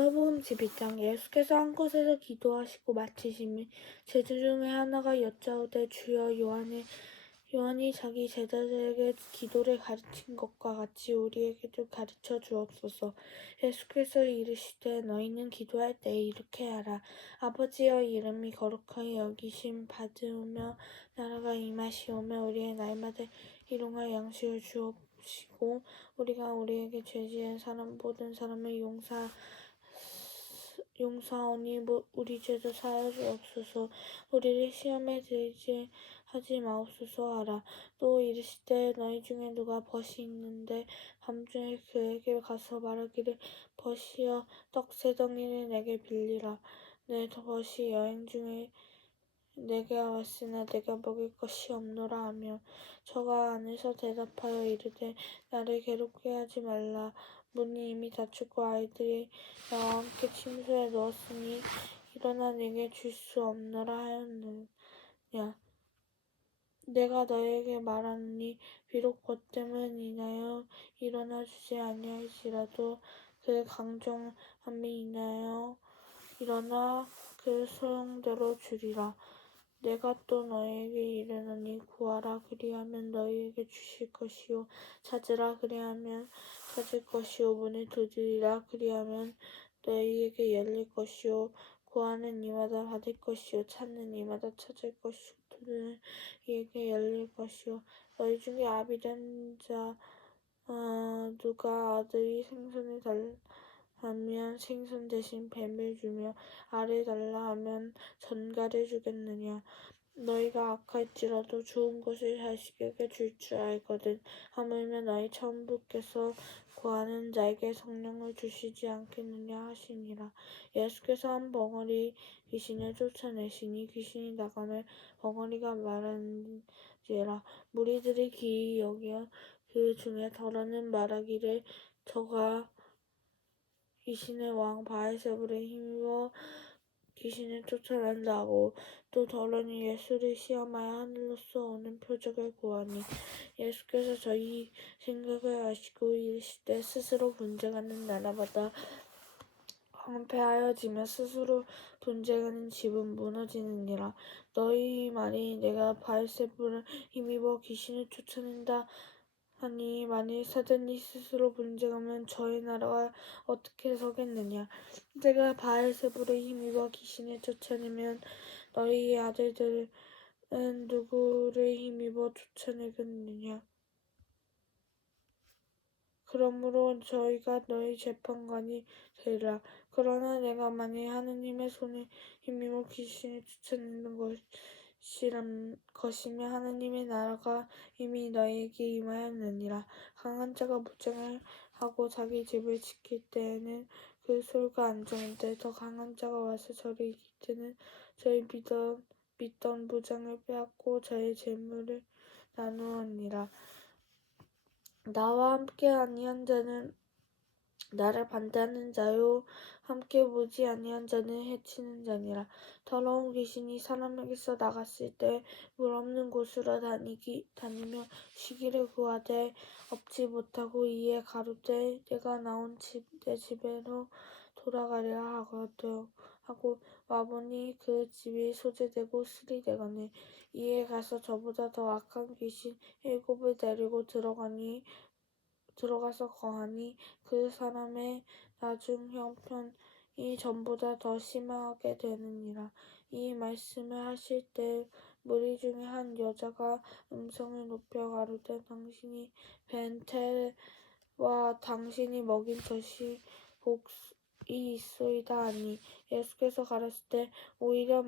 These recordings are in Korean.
누가복음 12장 예수께서 한 곳에서 기도하시고 마치시며 제자 중에 하나가 여짜오되 주여 요한의 요한이 자기 제자들에게 기도를 가르친 것과 같이 우리에게도 가르쳐 주옵소서. 예수께서 이르시되 너희는 기도할 때 이렇게 하라. 아버지여 이름이 거룩하게 여기심 받으며 나라가 임하시오며 우리의 날마다 일용할 양식을 주옵시고 우리가 우리에게 죄지은 사람 모든 사람을 용서 용서하오니 우리 죄도 사하여 주옵소서. 우리를 시험에 들지 하지 마옵소서 하라. 또 이르시되 너희 중에 누가 벗이 있는데 밤중에 그에게 가서 말하기를 벗이여 떡세 덩이를 내게 빌리라. 내 벗이 여행 중에 내게 왔으나 내가 먹을 것이 없노라 하며 저가 안에서 대답하여 이르되 나를 괴롭게 하지 말라. 문이 이미 닫혔고 아이들이 나와 함께 침소에 누웠으니 일어나 내게 줄 수 없노라 하였느냐. 내가 너에게 말하노니 비록 벗됨을 인하여 일어나 주지 아니할지라도 그 강정함이 인하여 일어나 그 소용대로 주리라. 내가 또 너에게 이르노니 구하라 그리하면 너희에게 주실 것이요. 찾으라 그리하면 찾을 것이요. 문을 두드리라 그리하면 너희에게 열릴 것이요. 구하는 이마다 받을 것이요. 찾는 이마다 찾을 것이요. 두드리는 이에게 열릴 것이요. 너희 중에 아비 된 자 어, 누가 아들이 생선을 달라하면 생선 대신 뱀을 주며 알을 달라 하면 전갈을 주겠느냐 너희가 악할지라도 좋은 것을 자식에게 줄 줄 알거든. 하물며 너희 천부께서 구하는 자에게 성령을 주시지 않겠느냐 하시니라. 예수께서 한 벙어리 귀신을 쫓아내시니 귀신이 나가며 벙어리가 말한지라. 무리들이 귀히 여겨 그 중에 더러는 말하기를 저가 귀신의 왕 바알세불에 힘입어 귀신을 쫓아낸다고 또 더러니 예수를 시험하여 하늘로서 오는 표적을 구하니 예수께서 저희 생각을 아시고 이르시되 스스로 분쟁하는 나라마다 황폐하여지며 스스로 분쟁하는 집은 무너지느니라. 너희 말이 내가 바알세불을 힘입어 귀신을 쫓아낸다 하니 만일 사단이 스스로 분쟁하면 저희 나라가 어떻게 서겠느냐? 내가 바알세불을 힘입어 귀신을 쫓아내면 너희의 아들들은 누구를 힘입어 쫓아내겠느냐? 그러므로 저희가 너희 재판관이 되리라. 그러나 내가 만일 하느님의 손에 힘입어 귀신을 쫓아내는 것이 람 것이며 하느님의 나라가 이미 너희에게 임하였느니라. 강한 자가 무장을 하고 자기 집을 지킬 때에는 그 소유가 안전한데 더 강한 자가 와서 저를 이길 때는 저희 믿던, 믿던 무장을 빼앗고 저의 재물을 나누었니라. 나와 함께 아니한 자는 나를 반대하는 자요. 함께 보지 아니한 자는 해치는 자니라. 더러운 귀신이 사람에게서 나갔을 때 물 없는 곳으로 다니기 다니며 쉬기를 구하되 얻지 못하고 이에 가로되 내가 나온 집 내 집에로 돌아가리라 하거든. 하고 와보니 그 집이 소재되고 되거늘 이에 가서 저보다 더 악한 귀신 일곱을 데리고 들어가니 들어가서 거하니 그 사람의 나중 형편이 전보다 더 심하게 되느니라. 이 말씀을 하실 때 무리 중에 한 여자가 음성을 높여 가로되 당신이 벤테와 당신이 먹인 젖이 복이 있소이다 하니 예수께서 가라사대 때 오히려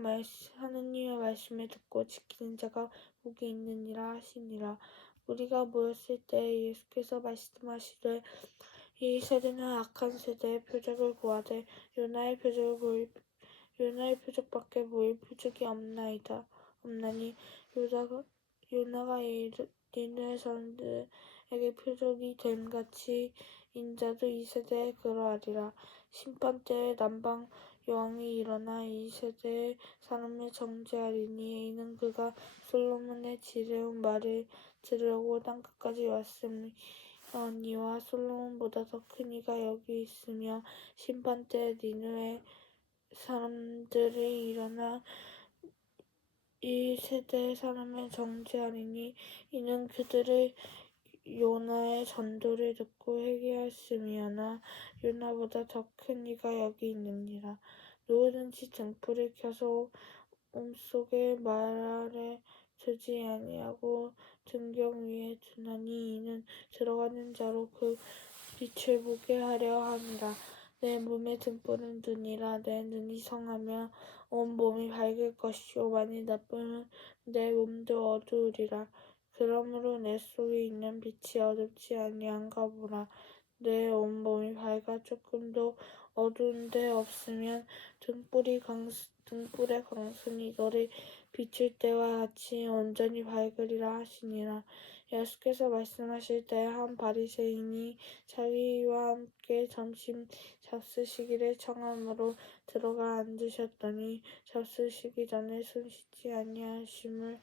하느님의 말씀을 듣고 지키는 자가 복이 있느니라 하시니라. 우리가 모였을 때 예수께서 말씀하시되 이 세대는 악한 세대의 표적을 구하되 요나의 표적을 보일 요나의 표적밖에 보일 표적이 없나이다. 없나니 요나가 요나가 니누의 사람들에게 표적이 된 같이 인자도 이 세대에 그러하리라. 심판 때에 남방 여왕이 일어나 이 세대의 사람을 정죄하리니 이는 그가 솔로몬의 지혜로운 말을 들으려고 땅끝까지 왔음이니라 니와 솔로몬보다 더 큰 이가 여기 있으며 심판 때 니느웨 사람들이 일어나 이 세대 사람을 정죄하리니 이는 그들의 요나의 전도를 듣고 회개하였음이나 요나보다 더 큰 이가 여기 있느니라. 누구든지 등불을 켜서 몸속에 말 아래 두지 아니하고 등경 위에 두나니 이는 들어가는 자로 그 빛을 보게 하려 함이라. 내 몸에 등불은 두니라. 내 눈이 성하며 온 몸이 밝을 것이요. 만일 나쁘면 내 몸도 어두우리라 그러므로 내 속에 있는 빛이 어둡지 아니한가 보라. 내 온 몸이 밝아 조금도 어두운 데 없으면 등불이 강, 등불의 강선이 너를 비출 때와 같이 온전히 밝으리라 하시니라. 예수께서 말씀하실 때 한 바리새인이 자기와 함께 점심 잡수시기를 청함으로 들어가 앉으셨더니 잡수시기 전에 손 씻지 아니하심을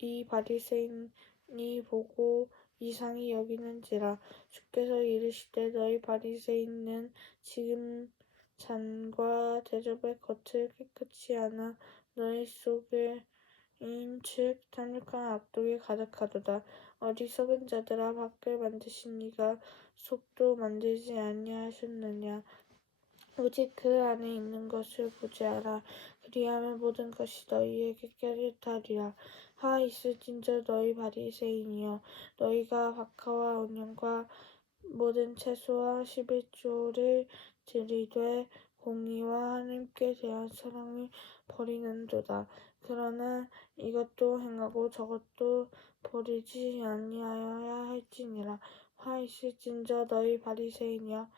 이 바리새인이 보고 이상히 여기는지라 주께서 이르시되 너희 바리새인은 지금 잔과 대접의 겉을 깨끗이 하나 너희 속에 인즉 탐욕한 악독이 가득하도다. 어리석은 자들아 밖을 만드신 이가 속도 만들지 아니하셨느냐 오직 그 안에 있는 것을 보지 알아 그리하면 모든 것이 너희에게 깨끗하리라. 하 있을진저 너희 바리새인이여 너희가 박하와 온영과 모든 채소와 십일조를 드리되 공의와 하나님께 대한 사랑을 버리는도다. 그러나 이것도 행하고 저것도 버리지 아니하여야 할지니라. 화 있을진저 너희 바리새인이여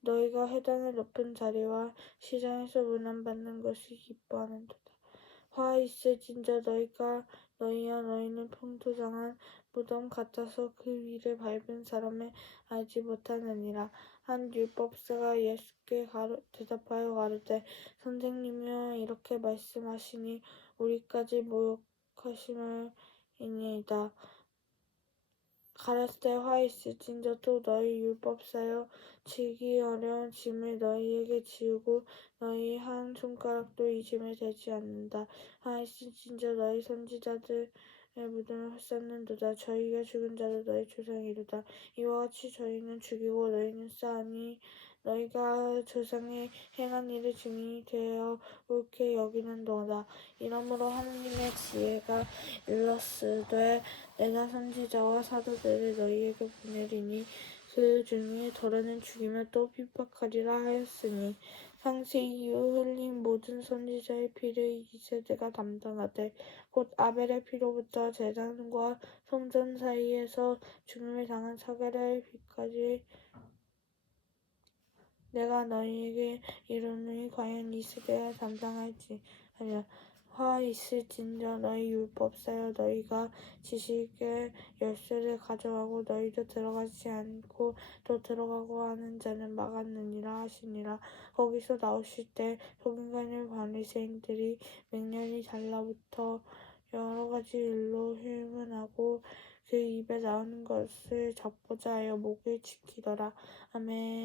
너희가 회당의 높은 자리와 시장에서 문안받는 것을 기뻐하는도다. 화 있을 진저 너희가 너희여 너희는 풍토장한 무덤 같아서 그 위를 밟은 사람을 알지 못하느니라. 한 율법사가 예수께 가로, 대답하여 가로되 선생님이여 이렇게 말씀하시니 우리까지 모욕하심을 이니이다 가라사대 화 있을진저 또 너희 율법사여 지기 어려운 짐을 너희에게 지우고 너희 한 손가락도 이 짐에 대지 않는다. 화 있을진저 너희 선지자들 의 무덤을 헐쌌는도다. 저희가 죽은 자도 너희 조상이로다. 이와 같이 저희는 죽이고 너희는 쌓으니 너희가 조상의 행한 일의 증인이 되어 옳게 여기는도다. 이러므로 하나님의 지혜가 일렀으되 내가 선지자와 사도들을 너희에게 보내리니 그 중에 덜에는 죽이며 또 핍박하리라 하였으니 상세 이후 흘린 모든 선지자의 피를 이 세대가 담당하되 곧 아벨의 피로부터 제단과 성전 사이에서 죽임을 당한 사게라의 피까지 내가 너희에게 이르노니 과연 이 세대가 담당할지 하며 화 있을진저 너희 율법사여 너희가 지식의 열쇠를 가져가고 너희도 들어가지 않고 또 들어가고 하는 자는 막았느니라 하시니라. 거기서 나오실 때 속인간의 바리새인들이 맹렬히 달라붙어 여러 가지 일로 회문하고 그 입에 나오는 것을 잡고자 하여 목을 지키더라. 아멘